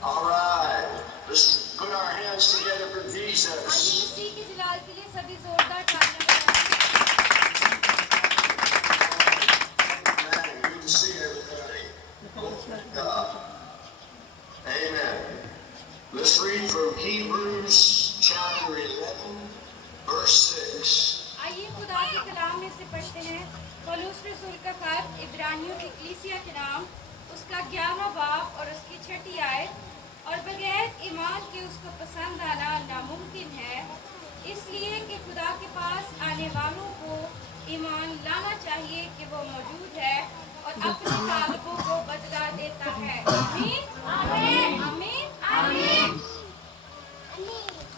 All right. Let's put our hands together for आइए Jesus. मसीह के जलाल के लिए सभी जोरदार तालियां बजाएं। Amen. Good to see everybody. Glory to God. Amen. Let's read from Hebrews chapter 11, verse 6. आइए खुदा के कलाम में से पढ़ते हैं पौलुस रसूल का खत इब्रानियों की कलीसिया के नाम उसका 11वां बाब और उसकी 6ठी आयत। और बगैर ईमान के उसको पसंद आना नामुमकिन है, इसलिए कि खुदा के पास आने वालों को ईमान लाना चाहिए कि वो मौजूद है और अपने तालिबों को बदला देता है। आमीन आमीन आमीन आमीन।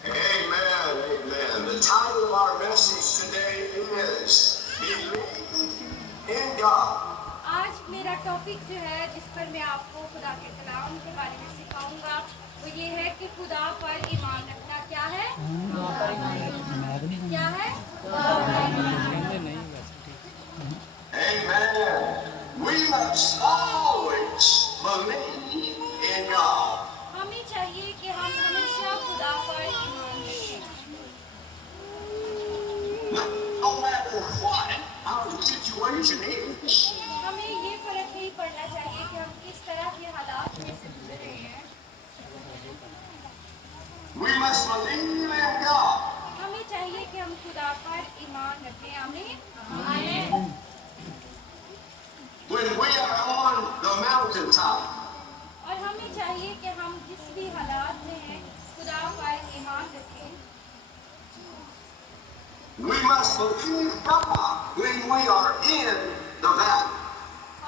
Amen. Amen. The title of our message today is Believe in God. आज मेरा टॉपिक जो है जिस पर मैं आपको खुदा के कलाम के बारे में सिखाऊंगा वो ये है कि खुदा पर ईमान रखना क्या है? क्या है? Amen. We must always believe in God. हमें चाहिए कि हम हमेशा खुदा पर ईमान रखें, No matter what our situation is. हमें ये फर्क नहीं पड़ना चाहिए कि हम किस तरह के हालात में से गुजर रहे हैं। We must believe in God. हमें चाहिए कि हम खुदा पर ईमान रखें। आमीन। When we are on the mountaintop, और हमें चाहिए कि हम जिस भी हालात में हैं खुदा पर ईमान रखें। we must believe God when we are in the valley.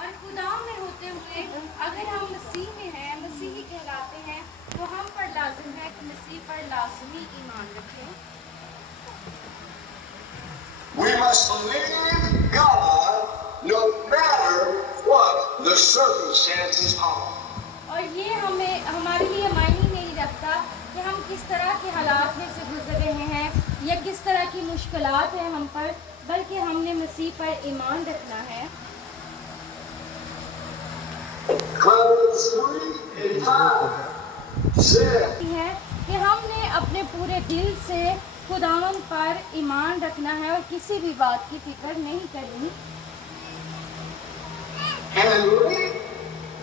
और खुदा में होते हुए अगर हम मसीह में हैं, मसीही कहलाते हैं, तो हम पर लाजिम है कि मसीह पर लाजमी ईमान रखें। We must believe God no matter what the circumstances are. और ये हमें हमारे लिए मायने नहीं रखता कि हम किस तरह के हालात में से गुजर रहे हैं या किस तरह की मुश्किलात हैं हम पर, बल्कि हमने मसीह पर ईमान रखना है। Proverbs 3:5 said, है कि हमने अपने पूरे दिल से खुदावन पर ईमान रखना है और किसी भी बात की फिक्र नहीं करनी। and leave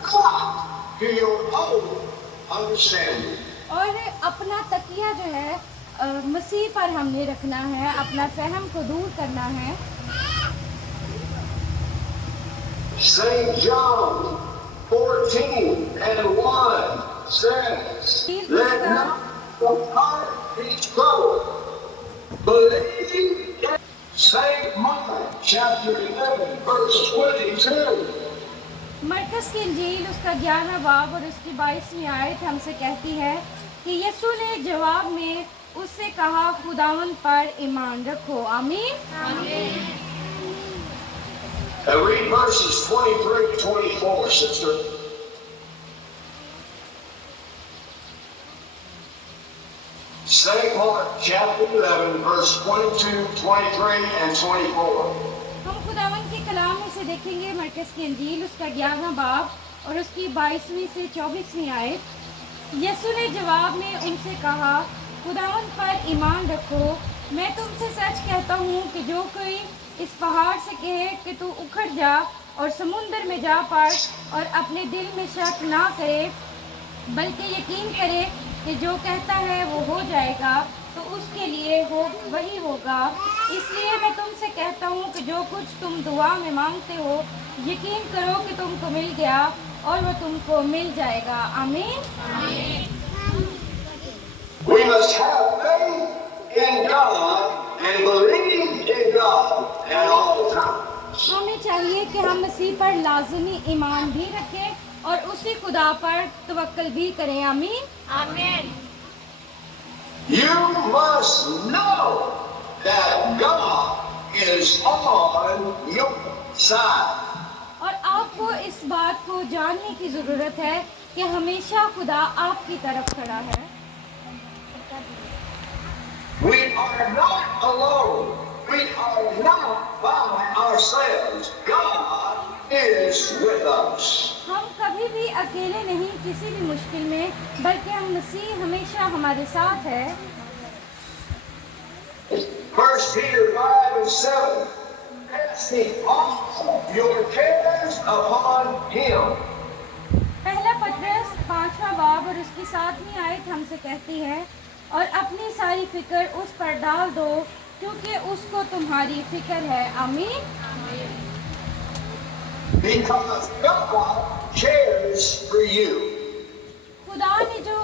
God to your own understanding. और अपना तकिया जो है मसीह पर हमने रखना है, अपना फहम को दूर करना है। St. John 14:1 says, let not the heart be troubled. Believe in St. Mark chapter 11 verse 22. मरकस की इंजील उसका 11वां बाब और उसकी 22वीं आयत हमसे कहती है कि यीशु ने जवाब में उससे कहा खुदावन पर ईमान रखो। आमीन आमीन। Read verses 23-24, sister. St. Mark chapter 11 verse 22, 23, and 24. हम खुदावन के कलाम में से देखेंगे मरकस की इंजील उसका 11वां बाब और उसकी 22वीं से 24वीं आयत। यीशु ने जवाब में उनसे कहा खुदावन पर ईमान रखो। मैं तुमसे सच कहता हूँ कि जो कोई इस पहाड़ से कहे कि तू उखड़ जा और समुद्र में जा पड़ और अपने दिल में शक ना करे बल्कि यकीन करे कि जो कहता है वो हो जाएगा, तो उसके लिए हो वही होगा। इसलिए मैं तुमसे कहता हूँ कि जो कुछ तुम दुआ में मांगते हो यकीन करो कि तुमको मिल गया और वो तुमको मिल जाएगा। आमीन आमीन। We must have faith in God and believe in God at all times. हमें चाहिए कि हम मसीह पर लाज़मी ईमान भी रखें और उसी खुदा पर तवक्कल भी करें। आमीन आमीन। You must know that God is on your side. और आपको इस बात को जानने की ज़रूरत है कि हमेशा खुदा आपकी तरफ खड़ा है। We are not alone. We are not by ourselves. God is with us. हम कभी भी अकेले नहीं किसी भी मुश्किल में, बल्कि हम मसीह हमेशा हमारे साथ है। 1 Peter 5:7. Casting all your cares upon him. पहला पत्रस 5वां बाब और उसकी 7वीं आयत हमसे कहती है, और अपनी सारी फिक्र उस पर डाल दो क्योंकि उसको तुम्हारी फिक्र है। आमीन। Because God cares for you. खुदा ने जो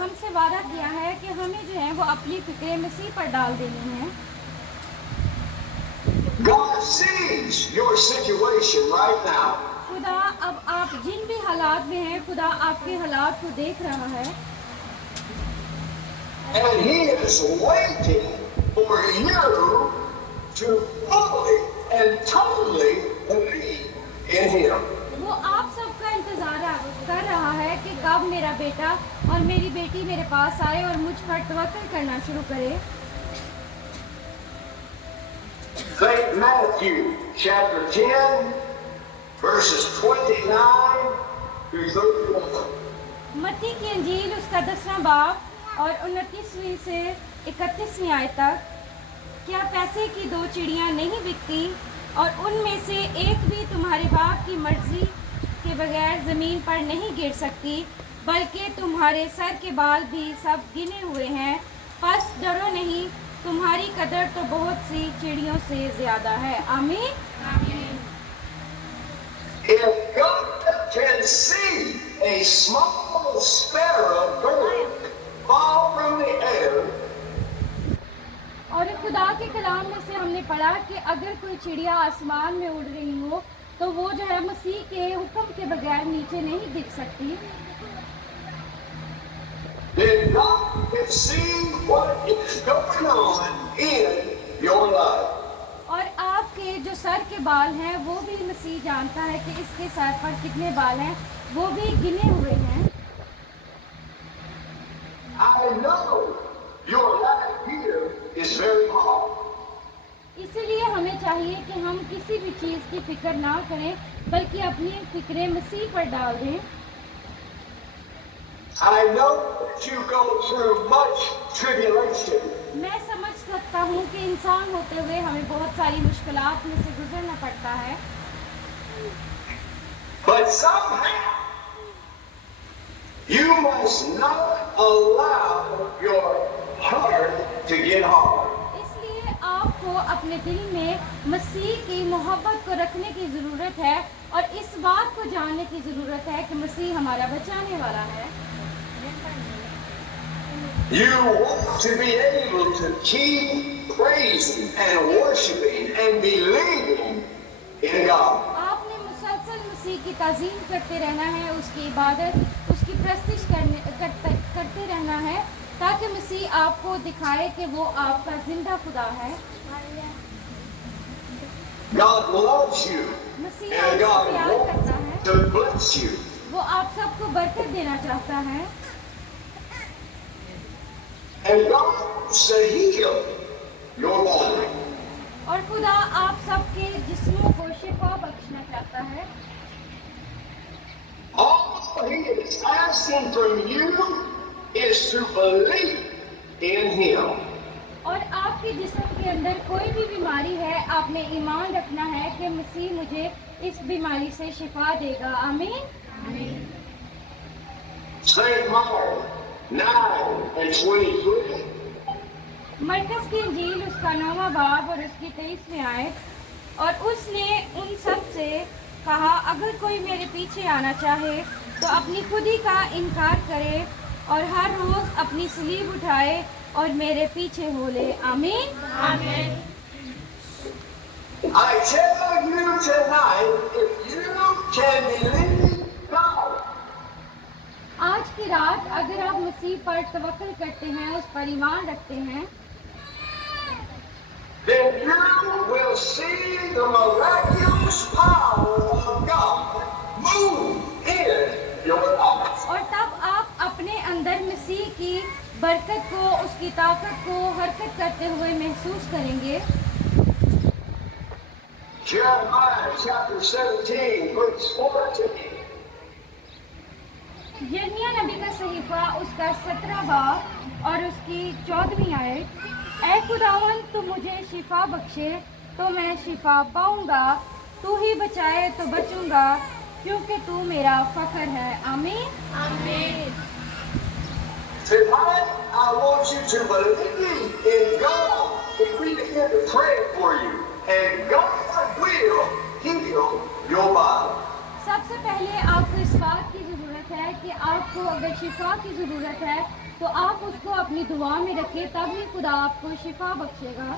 हमसे वादा किया है कि हमें जो है वो अपनी फिक्रें मसीह पर डाल देनी है। God sees your situation right now. खुदा अब आप जिन भी हालात में हैं, खुदा आपके हालात को देख रहा है And he is waiting for you to fully and totally believe in him. वो आप सबका इंतजार कर रहा है कि कब मेरा बेटा और मेरी बेटी मेरे पास आए और मुझ पर तवक्कुल करना शुरू करे। St. Matthew chapter 10 verses 29 through 31. मत्ती की इंजील उसका 10वां बाब और 29वीं से 31वीं आयत तक। क्या पैसे की 2 चिड़ियाँ नहीं बिकती और उनमें से एक भी तुम्हारे बाप की मर्जी के बगैर ज़मीन पर नहीं गिर सकती, बल्कि तुम्हारे सर के बाल भी सब गिने हुए हैं। बस डरो नहीं, तुम्हारी कदर तो बहुत सी चिड़ियों से ज़्यादा है। आमीन। If God can see a small sparrow bird fall from the air, और खुदा के कलाम में से हमने पढ़ा कि अगर कोई चिड़िया आसमान में उड़ रही हो तो वो जो है मसीह के हुक्म के बगैर नीचे नहीं दिख सकती। then God can see what is going on in your life. और आपके जो सर के बाल हैं वो भी मसीह जानता है कि इसके सर पर कितने बाल हैं, वो भी गिने हुए हैं। I know your life here is very hard. इसीलिए हमें चाहिए कि हम किसी भी चीज़ की फिक्र ना करें, बल्कि अपनी फिक्रें मसीह पर डाल दें। I know that you go through much tribulation. मैं समझ सकता हूँ कि इंसान होते हुए हमें बहुत सारी मुश्किलात में से गुजरना पड़ता है, But somehow you must not allow your heart to get hard. इसलिए आपको अपने दिल में मसीह की मोहब्बत को रखने की ज़रूरत है और इस बात को जानने की ज़रूरत है कि मसीह हमारा बचाने वाला है। You want to be able to keep praising and worshiping and believing in God. आपने मुसलसल मसीह की ताज़ीम करते रहना है, उसकी इबादत, उसकी प्रस्तिश करते रहना है, ताकि मसीह आपको दिखाए कि वो आपका जिंदा खुदा है। God loves you मसीह and आपसे God प्यार करता है, wants to bless you. वो आप सबको बरकत देना चाहता है And God wants to heal your body. और खुदा आप सबके जिस्मों को शिफा बख्शना चाहता है। All He is asking from you is to believe in Him. और आपके जिस्म के अंदर कोई भी बीमारी है, आपने ईमान रखना है कि मसीह मुझे इस बीमारी से शिफा देगा। आमीन। St. Mark 9:23. मरकज़ की इंजील उसका 9वां बाब और उसकी 23वीं आयत। और उसने उन सब से कहा, अगर कोई मेरे पीछे आना चाहे तो अपनी खुदी का इनकार करे और हर रोज़ अपनी सलीब उठाए और मेरे पीछे हो ले। आमीन। I tell you tonight, if you can believe God, आज की रात अगर आप मसीह पर तवक्कुल करते हैं, उस पर ईमान रखते हैं, then you will see the miraculous power of God move in your life. और तब आप अपने अंदर मसीह की बरकत को, उसकी ताकत को हरकत करते हुए महसूस करेंगे। Jeremiah chapter 17 verse 14. यिर्मयाह नबी का सहीफा उसका 17 बाब और उसकी 14वीं आयत। ऐ खुदावन तू मुझे शिफा बख्शे तो मैं शिफा पाऊंगा, तू ही बचाए तो बचूंगा, क्योंकि तू मेरा फख्र है। आमीन आमीन। Tonight, I want you to believe in God. And we begin to pray for you. And God will heal your body. सबसे पहले आपको इस बात की ज़रूरत है कि आपको अगर शिफा की ज़रूरत है तो आप उसको अपनी दुआ में रखें, तभी खुदा आपको शिफा बख्शेगा।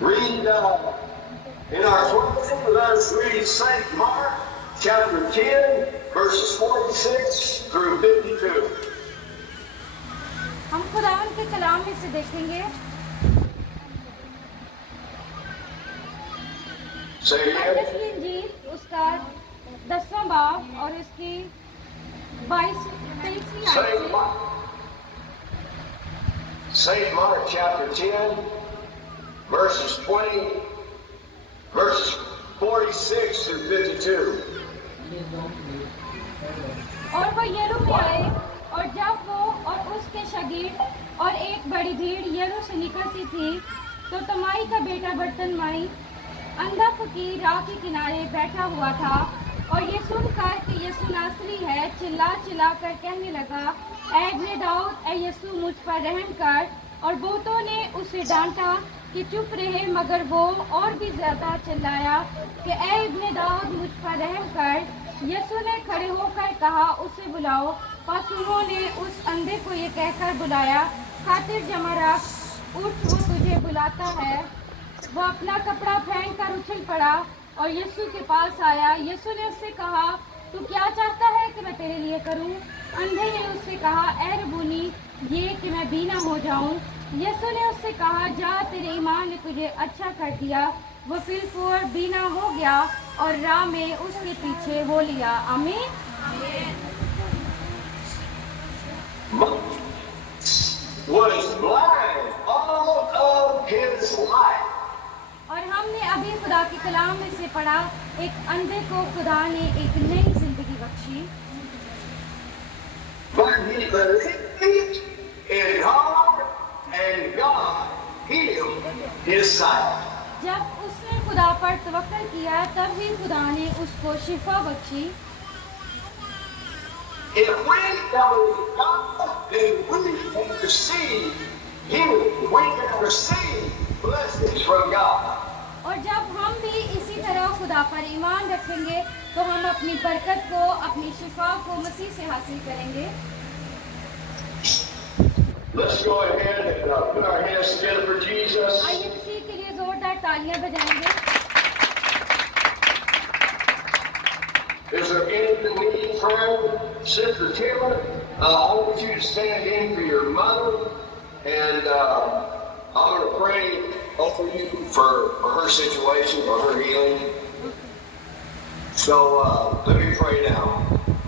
Read in our closing, let us read St. Mark chapter 10, verses 46 through 52. हम खुदावन के कलाम में से देखेंगे। Say मत्ती it. की इंजील उसका 10वां बाब और उसकी 22-23वीं आयत St. से। Mark. St. Mark chapter 10, verses 46 through 52. और वो यरू में आए, और जब वो और उसके शागिर्द और एक बड़ी भीड़ यरू से निकलती थी, तो तमाई का बेटा बर्तनमाई अंधा फकीर राह के किनारे बैठा हुआ था, और ये सुनकर कि यीशु नासरी है, चिल्ला चिल्ला कर कहने लगा, ऐ इब्ने दाऊद, ऐ यीशु मुझ पर रहम कर। और बहुतों ने उसे डांटा कि चुप रहे, मगर वो और भी ज्यादा चिल्लाया कि ऐ इब्ने दाऊद, मुझ पर रहम कर। यीशु ने खड़े होकर कहा, उसे बुलाओ। बस उन्होंने उस अंधे को ये कहकर बुलाया, खातिर जमा रख, उठ, वो तुझे बुलाता है। वो अपना कपड़ा फेंक कर उछल पड़ा और यीशु के पास आया। यीशु ने उससे कहा, तू क्या चाहता है कि मैं तेरे लिए करूं? अंधे ने उससे कहा, ऐ रबूनी, ये कि मैं बीना हो जाऊं। यीशु ने उससे कहा, जा, तेरे ईमान ने तुझे अच्छा कर दिया। वो फिलफोर बीना हो गया और राह में उसके पीछे हो लिया। आमीन। Was blind all of his life. और हमने अभी खुदा के कलाम में से पढ़ा, एक अंधे को खुदा ने एक नई जिंदगी Bakshi. But he believed in God and God healed his sight. जब उसने खुदा पर तवक्कल किया, तब ही खुदा ने उसको शिफा Bakshi. If we believe God, then we can receive healing. We can receive blessings from God. और जब हम भी इसी तरह खुदा पर ईमान रखेंगे, तो हम अपनी बरकत को, अपनी शिफा को मसीह से हासिल करेंगे। Let's go ahead and put our hands together for Jesus. आइए मसीह के लिए जोरदार तालियां बजाएंगे। Is there anything we need prayer? Sister Taylor, I want you to stand in for your mother, and I'm going to pray over you for her situation, for her healing. So let me pray now.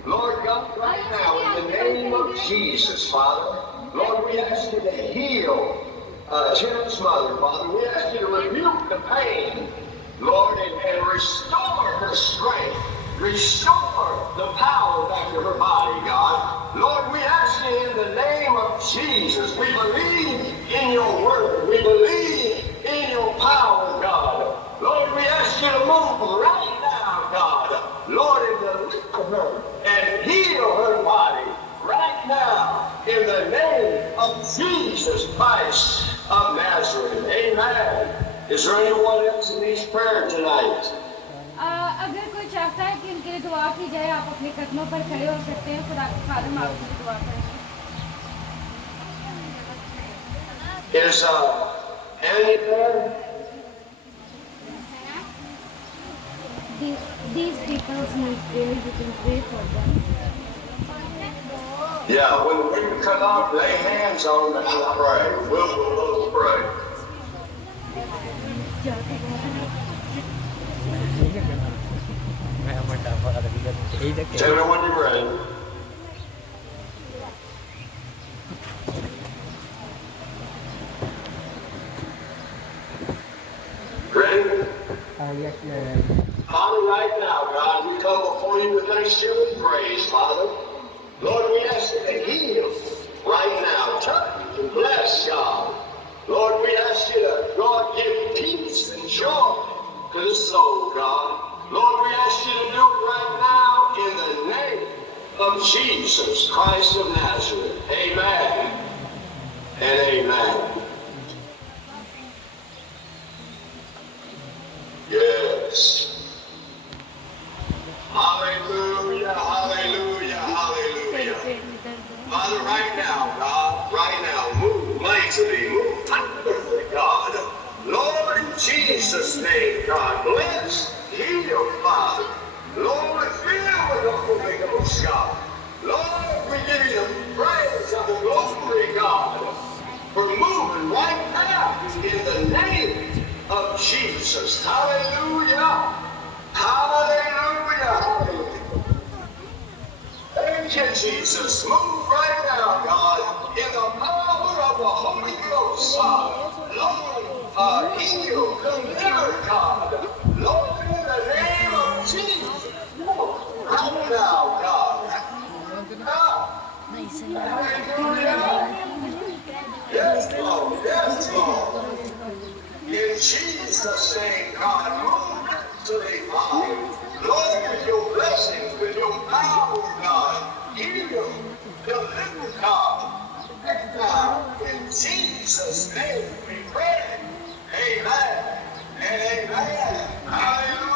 Lord God, right now, in the name of Jesus, Father, Lord, we ask you to heal Taylor's mother, Father. We ask you to rebuke the pain, Lord, and restore her strength. Restore the power back to her body, God. Lord, we ask you in the name of Jesus. We believe in your word. We believe in your power, God. Lord, we ask you to move right now, God. Lord, and deliver her and heal her body right now in the name of Jesus Christ of Nazareth. Amen. Is there anyone else that needs prayer tonight? अगर कोई चाहता है कि इनके लिए दुआ की जाए, आप अपने कदमों पर खड़े हो सकते हैं। खुदा के खादिम आपके लिए दुआ करेंगे। Is Annie there? These people need prayer. You can pray for them. Yeah, when we come up, lay hands on them and pray. We'll pray. Tell me when you're ready. Ready? Yes, Father, right now, God, we come before you with thanksgiving and praise, Father. Lord, we ask you to heal right now. Touch and bless, God. Lord, we ask you to, God, give peace and joy to the soul, God. Lord, we ask you to do it right now in the name of Jesus Christ of Nazareth. Amen and amen. Yes. Hallelujah, hallelujah, hallelujah. Father, right now, God, right now, move mightily, move powerfully, God. Lord, in Jesus' name, God, bless, heal, Father. Lord, fill with the Holy Ghost, God. Lord, we give you the praise and the glory, God, for moving right now in the name of Jesus. Hallelujah. Hallelujah. Hallelujah. Thank you, Jesus. Move right now, God, in the power of the Holy Ghost, Father. Lord, heal, deliver, God. Lord, in the name of Jesus. Right now, God. Hallelujah. Yes, Lord. Yes, Lord. In Jesus' name, God, move today, Father. Lord, with your blessings, with your power, God, heal, deliver, God. Right now, in Jesus' name, we pray. Amen and amen. Hallelujah.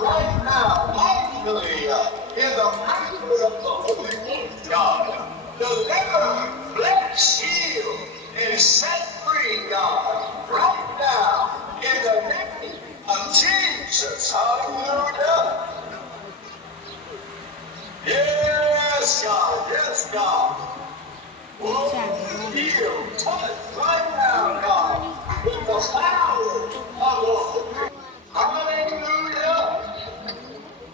Right now, hallelujah, in the power of the Holy Ghost, God, deliver, bless, heal, and set free, God, right now, in the name of Jesus. Hallelujah. Yes, God, yes, God. Oh, heal, touch right now, God, with the power of the Holy Ghost. Hallelujah.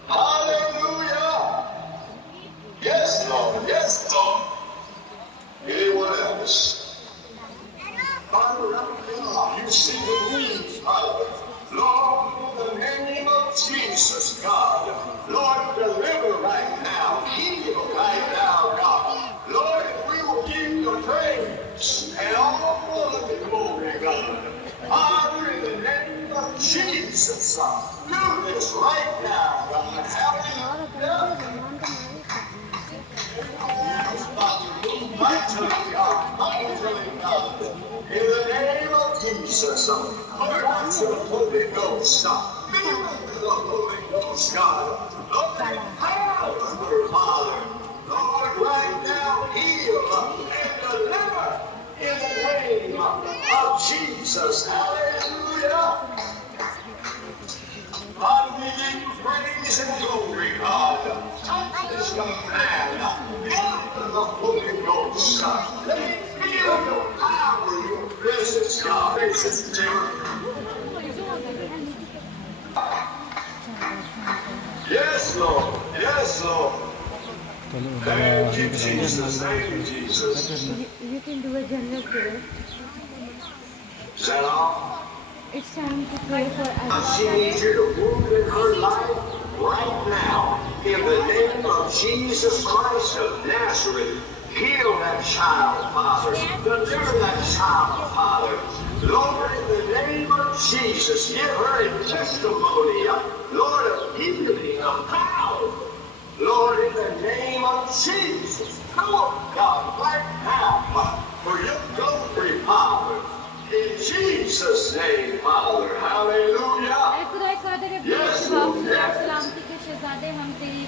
Hallelujah. Yes, Lord. Yes, Lord. Anyone else? Father, right now, you see the needs, Father. Lord, in the name of Jesus, God. Lord, deliver right now. Heal right now, God. Lord, we will give you praise and all of the glory, God. Father, in the name of Jesus, do this right now, God. Hallelujah. In the name of Jesus, Lord, that's the Holy Ghost. Fill with the Holy Ghost, God. Lord, power, Father. Lord, right now, heal and deliver in the name of Jesus. Hallelujah. God, we give you praise and glory, God. Touch this young man. Fill the Holy Ghost. Let me feel your power, your presence, God. Praises to you. Yes, Lord. Yes, Lord. Thank you, Jesus. Thank you, Jesus. You can do a general prayer. Is that all? It's time to pray for She needs you to move in her life right now. In the name of Jesus Christ of Nazareth, heal that child, Father. Deliver that child, Father. Lord, in the name of Jesus, give her a testimony, Lord, of healing, of power. Lord, in the name of Jesus, come on, God, right now, for your glory, Father. In Jesus' name, Father. Hallelujah. खुदा कादिर Yes, जवाब Lord. सलामती के शहजादे हम तेरी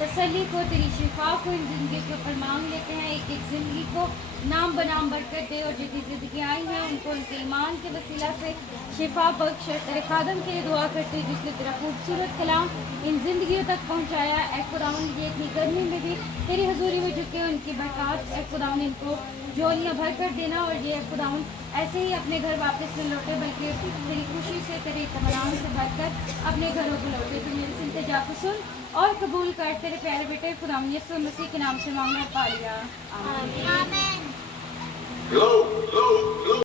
तसल्ली को तेरी शिफा को इन जिंदगी के ऊपर मांग लेते हैं। एक एक जिंदगी को नाम बनाम बरकत दे और जितनी जिंदगी आई हैं उनको उनके ईमान के वसीला से शिफा बख्श। तेरे खादम के लिए दुआ करते हैं जिसने तेरा खूबसूरत कलाम इन जिंदगियों तक पहुँचाया। ए खुदावन ये इतनी गर्मी में भी तेरी हजूरी में झुके उनकी बरकत ए खुदावन इनको झोलियाँ भर कर देना और ये खुदावन ऐसे ही अपने घर वापस न लौटे बल्कि तेरी खुशी से तेरे इत्मीनान से बढ़कर अपने घरों को लौटे। तो मेरे इल्तिजा को सुन और कबूल कर। तेरे प्यारे बेटे खुदावन यीशु मसीह के नाम से मांगा पा लिया। आमीन। Glory, glory, glory.